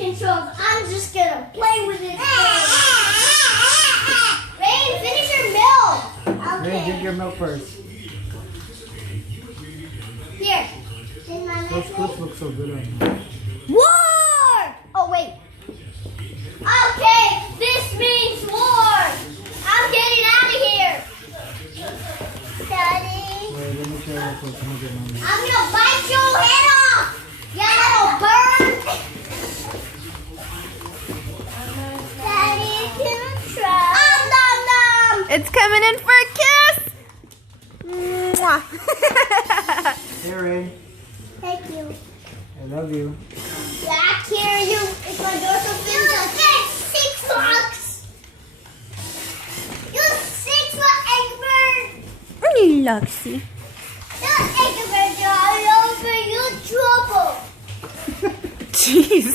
controls. I'm just gonna play with it. Rain, finish your milk. Rain, Okay. drink your milk first. Here. In my Those neck. clips look so good on you. War! Oh, wait. Okay, this means war. I'm getting out of here. Daddy. Wait, let me try real quick. Let me get my milk. I'm gonna bite your head off. You little bird. Daddy, can I try? Nom, nom. It's coming in for a kiss. Mwah. Hey, Rain. Thank you. I love you. Back here, you. It's my dorsal fin. You get $6. You $6 Egbert. Luxie. The Egbert all over you trouble. Jeez.